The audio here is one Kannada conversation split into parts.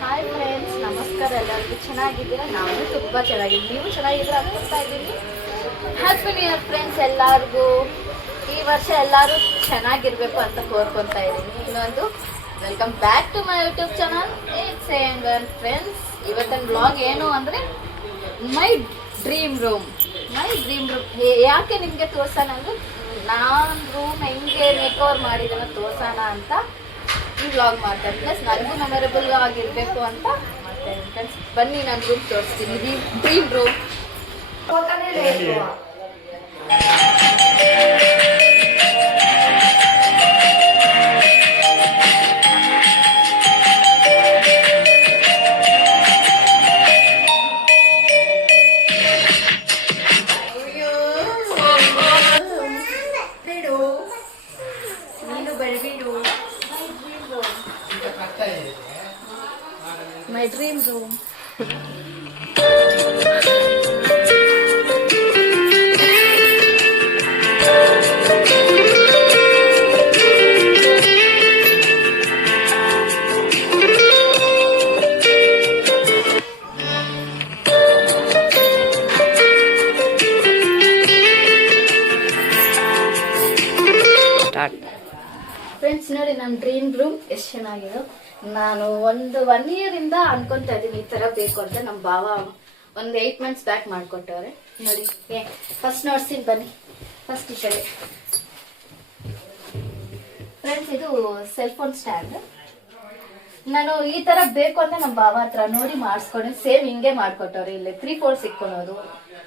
ಹಾಯ್ ಫ್ರೆಂಡ್ಸ್, ನಮಸ್ಕಾರ. ಎಲ್ಲರಿಗೂ ಚೆನ್ನಾಗಿದ್ದೀರಾ? ನಾವು ತುಂಬ ಚೆನ್ನಾಗಿದ್ದೀವಿ. ನೀವು ಚೆನ್ನಾಗಿದ್ದೀರಾ ಅನ್ಕೊಳ್ತಾ ಇದ್ದೀನಿ. ಹ್ಯಾಪಿ ನ್ಯೂ ಇಯರ್ ಫ್ರೆಂಡ್ಸ್ ಎಲ್ಲರಿಗೂ. ಈ ವರ್ಷ ಎಲ್ಲರೂ ಚೆನ್ನಾಗಿರಬೇಕು ಅಂತ ಕೋರ್ಕೊತಾ ಇದ್ದೀನಿ. ಇನ್ನೊಂದು welcome back to my YouTube channel it's ಏಂಗನ್ ಫ್ರೆಂಡ್ಸ್. ಇವತ್ತಿನ ಬ್ಲಾಗ್ ಏನು ಅಂದರೆ ಮೈ ಡ್ರೀಮ್ ರೂಮ್. ಯಾಕೆ ನಿಮಗೆ ತೋರ್ಸೋಣ ಅಂದರೆ ನಾನು ರೂಮ್ ಹೆಂಗೆ ಮೇಕವರ್ ಮಾಡಿದ್ದನ್ನು ತೋರ್ಸೋಣ ಅಂತ ಈ ವ್ಲಾಗ್ ಮಾಡ್ತಾರೆ. ಪ್ಲಸ್ ನನಗೂ ಮೆಮೊರೇಬಲ್ ಆಗಿರಬೇಕು ಅಂತ ಮಾಡ್ತೇನೆ ಫ್ರೆಂಡ್ಸ್. ಬನ್ನಿ, ನಾನು ರೂಮ್ ತೋರಿಸ್ತೀನಿ. Dream room. My dream room. Friends ನೋಡಿ, ನಮ್ಮ ಡ್ರೀಮ್ ರೂಮ್ ಎಷ್ಟು ಚೆನ್ನಾಗಿದೆ. ನಾನು ಒನ್ ಇಯರಿಂದ ಅನ್ಕೊಂತಾ ಇದ್ದೀನಿ ಈ ತರ ಬೇಕು ಅಂತ. ನಮ್ಮ ಭಾವ ಒಂದು 8 months ಬ್ಯಾಕ್ ಮಾಡ್ಕೊಟ್ಟವ್ರೆ. ನೋಡಿ, ಫಸ್ಟ್ ನೋಡ್ತೀನಿ ಬನ್ನಿ. ಫಸ್ಟ್ ಈ ಕಡೆ ಫ್ರೆಂಡ್ಸ್, ಇದು ಸೆಲ್ ಫೋನ್ ಸ್ಟ್ಯಾಂಡ್. ನಾನು ಈ ತರ ಬೇಕು ಅಂತ ನಮ್ಮ ಭಾವ ಹತ್ರ ನೋಡಿ ಮಾಡಿಸ್ಕೊಂಡು ಸೇಮ್ ಹಿಂಗೆ ಮಾಡ್ಕೊಟ್ಟವ್ರೆ. ಇಲ್ಲಿ 3 4 ಇಟ್ಕೊಳೋದು,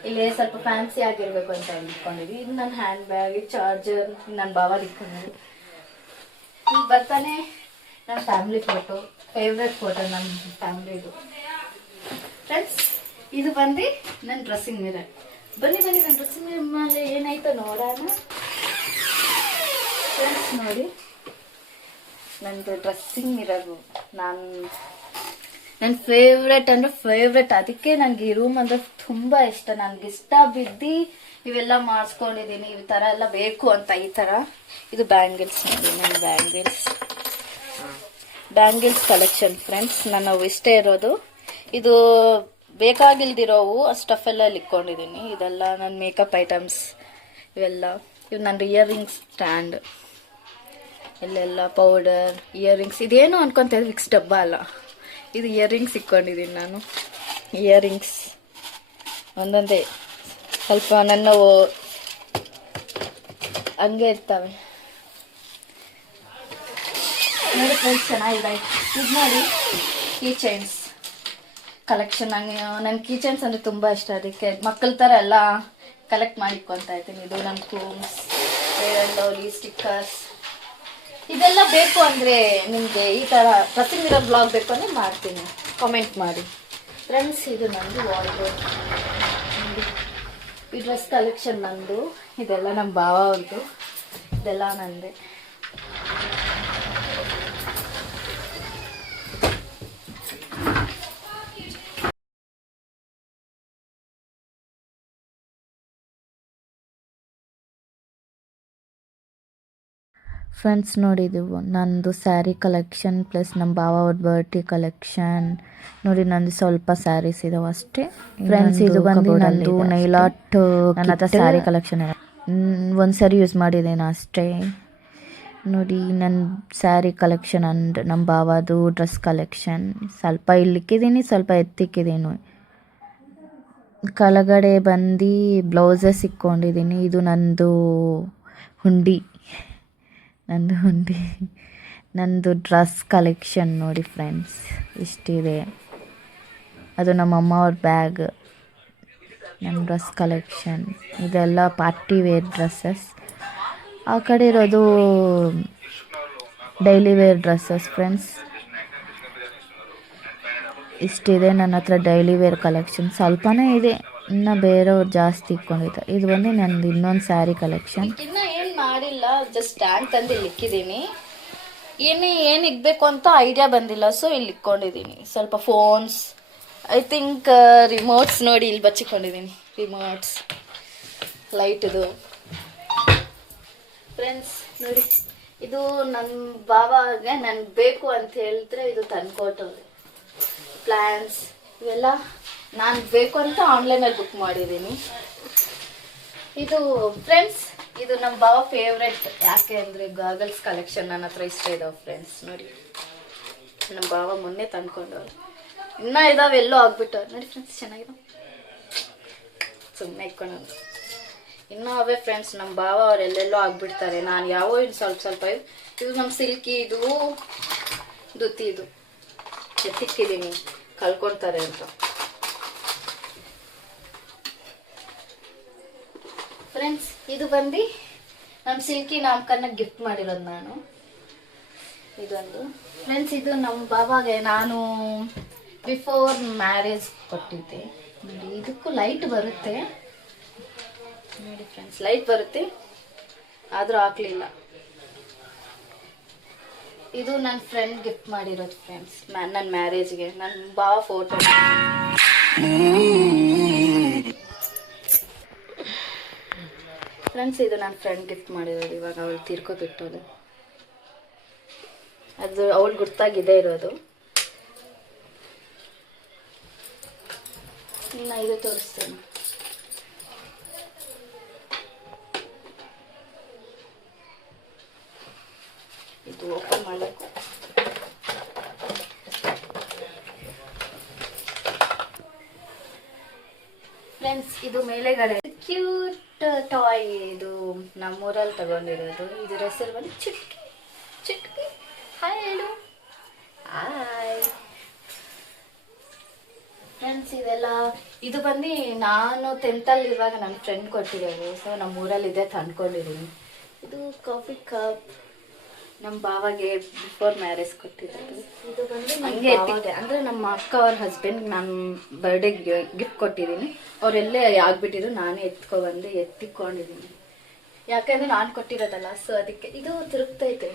ಇಲ್ಲಿ ಸ್ವಲ್ಪ ಫ್ಯಾನ್ಸಿ ಆಗಿರ್ಬೇಕು ಅಂತ ಇಟ್ಕೊಂಡಿದ್ವಿ. ಇದು ನನ್ನ ಹ್ಯಾಂಡ್ ಬ್ಯಾಗ್, ಚಾರ್ಜರ್ ನನ್ನ ಭಾವ ಇಟ್ಕೊಂಡಿದ್ವಿ. ಇಲ್ಲಿ ಬರ್ತಾನೆ ನನ್ನ ಫ್ಯಾಮಿಲಿ ಫೋಟೋ, ಫೇವ್ರೆಟ್ ಫೋಟೋ ನಮ್ಮ ಫ್ಯಾಮಿಲಿದು. ಫ್ರೆಂಡ್ಸ್, ಇದು ಬಂದು ನನ್ನ ಡ್ರೆಸ್ಸಿಂಗ್ ಮಿರರ್. ಬನ್ನಿ ನನ್ನ ಡ್ರೆಸ್ಸಿಂಗ್ ಮಿರರ್ ಮೇಲೆ ಏನಾಯ್ತೋ ನೋಡೋಣ. ಫ್ರೆಂಡ್ಸ್ ನೋಡಿ, ನಂದು ಡ್ರೆಸ್ಸಿಂಗ್ ಮಿರರು ನನ್ನ ಫೇವ್ರೆಟ್ ಅಂದರೆ ಫೇವ್ರೆಟ್. ಅದಕ್ಕೆ ನನಗೆ ಈ ರೂಮ್ ಅಂದರೆ ತುಂಬ ಇಷ್ಟ. ನನಗೆ ಇಷ್ಟ ಬಿದ್ದು ಇವೆಲ್ಲ ಮಾಡಿಸ್ಕೊಂಡಿದ್ದೀನಿ. ಈ ಥರ ಎಲ್ಲ ಬೇಕು ಅಂತ. ಈ ಥರ ಇದು ಬ್ಯಾಂಗಲ್ಸ್ ನೋಡಿ, ನನ್ನ ಬ್ಯಾಂಗಲ್ಸ್ ಕಲೆಕ್ಷನ್ ಫ್ರೆಂಡ್ಸ್. ನಾನು ಇಷ್ಟೇ ಇರೋದು. ಇದು ಬೇಕಾಗಿಲ್ದಿರೋವು ಸ್ಟಫ್ ಎಲ್ಲ ಇಟ್ಕೊಂಡಿದ್ದೀನಿ. ಇದೆಲ್ಲ ನನ್ನ ಮೇಕಪ್ ಐಟಮ್ಸ್ ಇವೆಲ್ಲ. ಇವು ನನ್ನ ಇಯರಿಂಗ್ಸ್ ಸ್ಟ್ಯಾಂಡ್, ಇಲ್ಲೆಲ್ಲ ಪೌಡರ್, ಇಯರಿಂಗ್ಸ್. ಇದೇನು ಅನ್ಕೊತ ವಿಕ್ಸ್ ಡಬ್ಬ ಅಲ್ಲ, ಇದು ಇಯರಿಂಗ್ಸ್ ಇಟ್ಕೊಂಡಿದ್ದೀನಿ ನಾನು. ಇಯರಿಂಗ್ಸ್ ಒಂದೊಂದೇ ಸ್ವಲ್ಪ ನನ್ನ ಹಂಗೆ ಇರ್ತವೆ ನೋಡಿ ಫ್ರೆಂಡ್ಸ್. ಚೆನ್ನಾಗಿದೆ. ಇದು ನೋಡಿ, ಕೀ ಚೈನ್ಸ್ ಕಲೆಕ್ಷನ್. ನನ್ನ ಕೀ ಚೈನ್ಸ್ ಅಂದರೆ ತುಂಬ ಇಷ್ಟ. ಅದಕ್ಕೆ ಮಕ್ಕಳ ಥರ ಎಲ್ಲ ಕಲೆಕ್ಟ್ ಮಾಡಿಕೊತಾ ಇದ್ದೀನಿ. ಇದು ನನ್ನ ಕೂಮ್ಸ್, ಲವ್ಲಿ ಸ್ಟಿಕ್ಕರ್ಸ್. ಇದೆಲ್ಲ ಬೇಕು ಅಂದರೆ ನಿಮಗೆ ಈ ಥರ ಪ್ರತಿದಿನ ಬ್ಲಾಗ್ ಬೇಕು ಅಂದರೆ ಮಾಡ್ತೀನಿ, ಕಾಮೆಂಟ್ ಮಾಡಿ ಫ್ರೆಂಡ್ಸ್. ಇದು ನಂದು ವಾರ್ಡ್ರೋಬ್. ಈ ಡ್ರೆಸ್ ಕಲೆಕ್ಷನ್ ನಂದು. ಇದೆಲ್ಲ ನಮ್ಮ ಭಾವ ಅವ್ರದ್ದು, ಇದೆಲ್ಲ ನಂದೆ. ಫ್ರೆಂಡ್ಸ್ ನೋಡಿ, ಇದು ನಂದು ಸ್ಯಾರಿ ಕಲೆಕ್ಷನ್ ಪ್ಲಸ್ ನಮ್ಮ ಭಾವ ಅವ್ರ ಬರ್ಡೇ ಕಲೆಕ್ಷನ್. ನೋಡಿ, ನಂದು ಸ್ವಲ್ಪ ಸ್ಯಾರೀಸ್ ಇದಾವೆ ಅಷ್ಟೇ ಫ್ರೆಂಡ್ಸ್. ಇದು ಬಂದು ನಂದು ನೈಲ್ ಆರ್ಟ್. ನನ್ನ ಹತ್ರ ಸ್ಯಾರಿ ಕಲೆಕ್ಷನ್ ಒಂದು ಸಾರಿ ಯೂಸ್ ಮಾಡಿದ್ದೇನೆ ಅಷ್ಟೇ. ನೋಡಿ, ನನ್ನ ಸ್ಯಾರಿ ಕಲೆಕ್ಷನ್ ಅಂಡ್ ನಮ್ಮ ಭಾವದು ಡ್ರೆಸ್ ಕಲೆಕ್ಷನ್. ಸ್ವಲ್ಪ ಇಲ್ಲಿಕ್ಕಿದ್ದೀನಿ, ಸ್ವಲ್ಪ ಎತ್ತಿಕ್ಕಿದ್ದೀನಿ. ಕೆಳಗಡೆ ಬಂದು ಬ್ಲೌಸಸ್ ಇಕ್ಕೊಂಡಿದ್ದೀನಿ. ಇದು ನಂದು ಹುಂಡಿ, ನಂದು ಡ್ರೆಸ್ ಕಲೆಕ್ಷನ್ ನೋಡಿ ಫ್ರೆಂಡ್ಸ್, ಇಷ್ಟಿದೆ. ಅದು ನಮ್ಮಮ್ಮ ಅವ್ರ ಬ್ಯಾಗ್, ನನ್ನ ಡ್ರೆಸ್ ಕಲೆಕ್ಷನ್. ಇದೆಲ್ಲ ಪಾರ್ಟಿ ವೇರ್ ಡ್ರೆಸ್ಸಸ್. ಆ ಕಡೆ ಇರೋದು ಡೈಲಿ ವೇರ್ ಡ್ರೆಸ್ಸಸ್ ಫ್ರೆಂಡ್ಸ್. ಇಷ್ಟಿದೆ ನನ್ನ ಹತ್ರ ಡೈಲಿ ವೇರ್ ಕಲೆಕ್ಷನ್. ಸ್ವಲ್ಪನೇ ಇದೆ, ಇನ್ನು ಬೇರೆಯವ್ರು ಜಾಸ್ತಿ ಇಟ್ಕೊಂಡಿದ್ದಾರೆ. ಇದು ಬಂದು ನಂದು ಇನ್ನೊಂದು ಸ್ಯಾರಿ ಕಲೆಕ್ಷನ್. ಮಾಡಿಲ್ಲ, ಜಸ್ಟ್ ಸ್ಟ್ಯಾಂಡ್ ತಂದು ಇಲ್ಲಿ ಇಕ್ಕಿದ್ದೀನಿ. ಏನು ಇಕ್ಬೇಕು ಅಂತ ಐಡಿಯಾ ಬಂದಿಲ್ಲ, ಸೊ ಇಲ್ಲಿ ಇಟ್ಕೊಂಡಿದ್ದೀನಿ. ಸ್ವಲ್ಪ ಫೋನ್ಸ್, ಐ ಥಿಂಕ್ ರಿಮೋಟ್ಸ್ ನೋಡಿ ಇಲ್ಲಿ ಬಚ್ಚಿಕೊಂಡಿದ್ದೀನಿ. ರಿಮೋಟ್ಸ್, ಲೈಟ್ದು ಫ್ರೆಂಡ್ಸ್ ನೋಡಿ. ಇದು ನನ್ನ ಬಾಬಾಗೆ ನನ್ಗೆ ಬೇಕು ಅಂತ ಹೇಳಿದ್ರೆ ಇದು ತಂದ್ಕೊಟ್ಟವ್ರೆ. ಪ್ಲ್ಯಾನ್ಸ್ ಇವೆಲ್ಲ ನಾನು ಬೇಕು ಅಂತ ಆನ್ಲೈನಲ್ಲಿ ಬುಕ್ ಮಾಡಿದ್ದೀನಿ. ಇದು ಫ್ರೆಂಡ್ಸ್, ಇದು ನಮ್ಮ ಬಾವ ಫೇವ್ರೆಟ್. ಯಾಕೆ ಅಂದರೆ ಗಾಗಲ್ಸ್ ಕಲೆಕ್ಷನ್ ನನ್ನ ಹತ್ರ ಇಷ್ಟ ಇದಾವೆ ಫ್ರೆಂಡ್ಸ್. ನೋಡಿ, ನಮ್ಮ ಬಾವ ಮೊನ್ನೆ ತಂದ್ಕೊಂಡವ್ರು, ಇನ್ನೂ ಇದಾವೆ, ಎಲ್ಲೋ ಆಗ್ಬಿಟ್ಟವ್ರು. ನೋಡಿ ಫ್ರೆಂಡ್ಸ್, ಚೆನ್ನಾಗಿದಾವೆ. ಸುಮ್ಮನೆ ಇಟ್ಕೊಂಡು ಇನ್ನೂ ಅವೇ ಫ್ರೆಂಡ್ಸ್. ನಮ್ಮ ಬಾವ ಅವ್ರು ಎಲ್ಲೆಲ್ಲೋ ಆಗ್ಬಿಡ್ತಾರೆ. ನಾನು ಯಾವೋ ಇನ್ನು ಸ್ವಲ್ಪ ಇದು ನಮ್ಮ ಸಿಲ್ಕಿ, ಇದು ದುತ್ತಿ, ಇದು ಎತ್ತಿಕ್ಕಿದ್ದೀನಿ ಕಲ್ಕೊಳ್ತಾರೆ ಅಂತ. ಫ್ರೆಂಡ್ಸ್, ಇದು ಬಂದು ನಮ್ಮ ಸಿಲ್ಕಿ ನಾಮಕರ್ಣಕ್ಕೆ ಗಿಫ್ಟ್ ಮಾಡಿರೋದು ನಾನು. ಇದೊಂದು ಫ್ರೆಂಡ್ಸ್, ಇದು ನಮ್ಮ ಬಾವಾಗೆ ನಾನು ಬಿಫೋರ್ ಮ್ಯಾರೇಜ್ ಕೊಟ್ಟಿದ್ದೆ. ನೋಡಿ, ಇದಕ್ಕೂ ಲೈಟ್ ಬರುತ್ತೆ. ನೋಡಿ ಫ್ರೆಂಡ್ಸ್, ಲೈಟ್ ಬರುತ್ತೆ, ಆದರೂ ಹಾಕ್ಲಿಲ್ಲ. ಇದು ನನ್ನ ಫ್ರೆಂಡ್ ಗಿಫ್ಟ್ ಮಾಡಿರೋದು ಫ್ರೆಂಡ್ಸ್, ನನ್ನ ಮ್ಯಾರೇಜ್ಗೆ. ನನ್ನ ಬಾವ ಫೋಟೋ. ಫ್ರೆಂಡ್ಸ್, ಇದು ನನ್ನ ಫ್ರೆಂಡ್ ಗಿಫ್ಟ್ ಮಾಡಿರೋದು. ಇವಾಗ ಅವಳು ತೀರ್ಕೊಬಿಟ್ಟೋದು. ಅದು ಅವಳು ಗುರ್ತಾಗಿದೆ ಇರೋದು. ಇನ್ನು ಇದು ತೋರಿಸ್ತೇನೆ. ಇದು ಓಪನ್ ಮಾಡಬೇಕು. ಫ್ರೆಂಡ್ಸ್, ಇದು ಮೇಲೆಗಡೆ ಕ್ಯೂಟ್ ಟಾಯ್. ಇದು ನಮ್ಮೂರಲ್ಲಿ ತಗೊಂಡಿರೋದು. ಇದರ ಹೆಸರು ಬಂದು ಚಿಟ್ಕಿ. ಚಿಟ್ಕಿ, ಹಾಯ್ ಹೇಳು. ಹಾಯ್ ಫ್ರೆಂಡ್ಸ್, ಇದು ಬಂದು ನಾನು 10th ಇರುವಾಗ ನನ್ನ ಫ್ರೆಂಡ್ ಕೊಟ್ಟಿರೋದು. ಸೊ ನಮ್ಮೂರಲ್ಲಿ ಇದೆ, ತಂದ್ಕೊಂಡಿದ್ದೀನಿ. ಇದು ಕಾಫಿ ಕಪ್ ನಮ್ಮ ಬಾವಾಗೆ ಬಿಫೋರ್ ಮ್ಯಾರೇಜ್ ಕೊಟ್ಟಿರೋದು. ಇದು ಬಂದು ಹಂಗೆ ಅಂದರೆ ನಮ್ಮ ಅಕ್ಕ ಅವ್ರ ಹಸ್ಬೆಂಡ್ ನಾನು ಬರ್ಡೇಗೆ ಗಿಫ್ಟ್ ಕೊಟ್ಟಿದ್ದೀನಿ. ಅವರೆಲ್ಲೇ ಆಗ್ಬಿಟ್ಟಿದ್ರು, ನಾನೇ ಎತ್ಕೊಬಂದು ಎತ್ತಿಕೊಂಡಿದ್ದೀನಿ. ಯಾಕಂದರೆ ನಾನು ಕೊಟ್ಟಿರೋದಲ್ಲ, ಸೊ ಅದಕ್ಕೆ. ಇದು ತಿರುಗ್ತೈತೆ,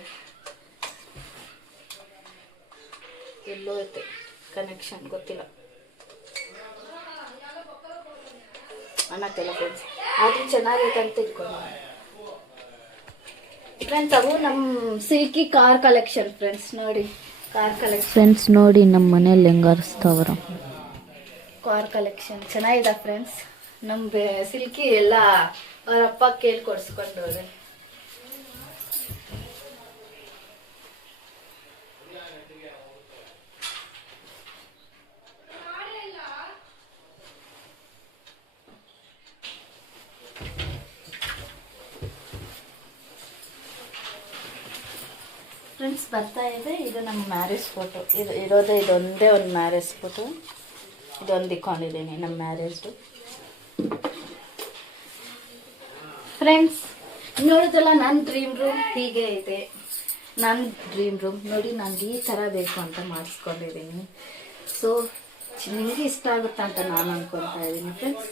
ಎಲ್ಲೋ ಐತೆ ಕನೆಕ್ಷನ್, ಗೊತ್ತಿಲ್ಲ, ಅನ್ನತ್ತಿಲ್ಲ ಫ್ರೆಂಡ್ಸ್. ಆದರೂ ಚೆನ್ನಾಗೈತೆ ಅಂತ ಇಟ್ಕೊಂಡು ಫ್ರೆಂಡ್ಸ್. ಅವು ನಮ್ಮ ಸಿಲ್ಕಿ ಕಾರ್ ಕಲೆಕ್ಷನ್ ಫ್ರೆಂಡ್ಸ್. ನೋಡಿ, ಕಾರ್ ಕಲೆಕ್ಷನ್ ಫ್ರೆಂಡ್ಸ್. ನೋಡಿ, ನಮ್ಮ ಮನೇಲಿ ಹೆಂಗರಿಸ್ತವ್ರ ಕಾರ್ ಕಲೆಕ್ಷನ್ ಚೆನ್ನಾಗಿದೆ ಫ್ರೆಂಡ್ಸ್. ನಮ್ಮ ಸಿಲ್ಕಿ ಎಲ್ಲ ಅವ್ರ ಅಪ್ಪ ಕೇಳಿ ಕೊಡ್ಸ್ಕೊಂಡವ್ರೆ. ಫ್ರೆಂಡ್ಸ್, ಬರ್ತಾ ಇದೆ. ಇದು ನಮ್ಮ ಮ್ಯಾರೇಜ್ ಫೋಟೋ. ಇದು ಇರೋದೇ ಇದೊಂದೇ ಒಂದು ಮ್ಯಾರೇಜ್ ಫೋಟೋ. ಇದೊಂದು ಇಕ್ಕೊಂಡಿದ್ದೀನಿ ನಮ್ಮ ಮ್ಯಾರೇಜ್ದು. ಫ್ರೆಂಡ್ಸ್, ನೋಡಿದ್ರಲ್ಲ, ನನ್ನ ಡ್ರೀಮ್ ರೂಮ್ ಹೀಗೆ ಇದೆ. ನನ್ನ ಡ್ರೀಮ್ ರೂಮ್ ನೋಡಿ, ನನಗೆ ಈ ಥರ ಬೇಕು ಅಂತ ಮಾಡಿಸ್ಕೊಂಡಿದ್ದೀನಿ. ಸೊ ನಿಮಗೆ ಇಷ್ಟ ಆಗುತ್ತಾ ಅಂತ ನಾನು ಅಂದ್ಕೊಳ್ತಾ ಇದ್ದೀನಿ ಫ್ರೆಂಡ್ಸ್.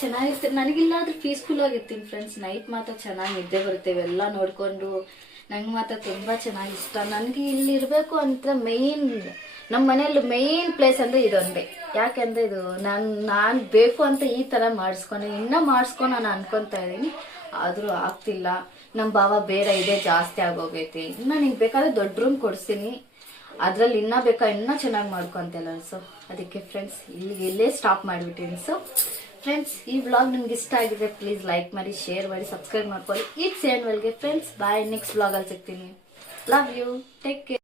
ಚೆನ್ನಾಗಿರ್ತೀನಿ, ನನಗಿಲ್ಲಾದ್ರೂ ಪೀಸ್ಫುಲ್ ಆಗಿರ್ತೀನಿ ಫ್ರೆಂಡ್ಸ್. ನೈಟ್ ಮಾತ್ರ ಚೆನ್ನಾಗಿ ನಿದ್ದೆ ಬರುತ್ತೆ ಇವೆಲ್ಲ ನೋಡಿಕೊಂಡು. ನಂಗೆ ಮಾತ್ರ ತುಂಬ ಚೆನ್ನಾಗಿ ಇಷ್ಟ. ನನಗೆ ಇಲ್ಲಿ ಇರಬೇಕು ಅಂತ ನಮ್ಮ ಮನೆಯಲ್ಲಿ ಮೇಯ್ನ್ ಪ್ಲೇಸ್ ಅಂದರೆ ಇದೊಂದೇ. ಯಾಕೆಂದರೆ ಇದು ನಾನು ಬೇಕು ಅಂತ ಈ ಥರ ಮಾಡಿಸ್ಕೊಂಡು ಇನ್ನೂ ನಾನು ಅನ್ಕೊತಾ ಇದ್ದೀನಿ, ಆದರೂ ಆಗ್ತಿಲ್ಲ. ನಮ್ಮ ಬಾವ ಬೇರೆ ಇದೆ, ಜಾಸ್ತಿ ಆಗೋಗೈತಿ. ಇನ್ನು ನಿಂಗೆ ಬೇಕಾದ್ರೆ ದೊಡ್ಡ ರೂಮ್ ಕೊಡಿಸ್ತೀನಿ, ಅದರಲ್ಲಿ ಇನ್ನೂ ಚೆನ್ನಾಗಿ ಮಾಡ್ಕೊತಿಲ್ಲ. ಸೊ ಅದಕ್ಕೆ ಫ್ರೆಂಡ್ಸ್, ಇಲ್ಲೇ ಸ್ಟಾಪ್ ಮಾಡಿಬಿಟ್ಟಿನಿ. ಸೊ ಫ್ರೆಂಡ್ಸ್, ಈ ವ್ಲಾಗ್ ನಿಮ್ಗೆ ಇಷ್ಟ ಆಗಿದೆ, ಪ್ಲೀಸ್ ಲೈಕ್ ಮಾಡಿ, ಶೇರ್ ಮಾಡಿ, ಸಬ್ಸ್ಕ್ರೈಬ್ ಮಾಡ್ಕೊಳ್ಳಿ. ಇಟ್ಸ್ ಆ್ಯನ್ವಲ್ಗೆ ಫ್ರೆಂಡ್ಸ್. ಬಾಯ್, ನೆಕ್ಸ್ಟ್ ವ್ಲಾಗಲ್ಲಿ ಸಿಗ್ತೀನಿ. Love you, take care.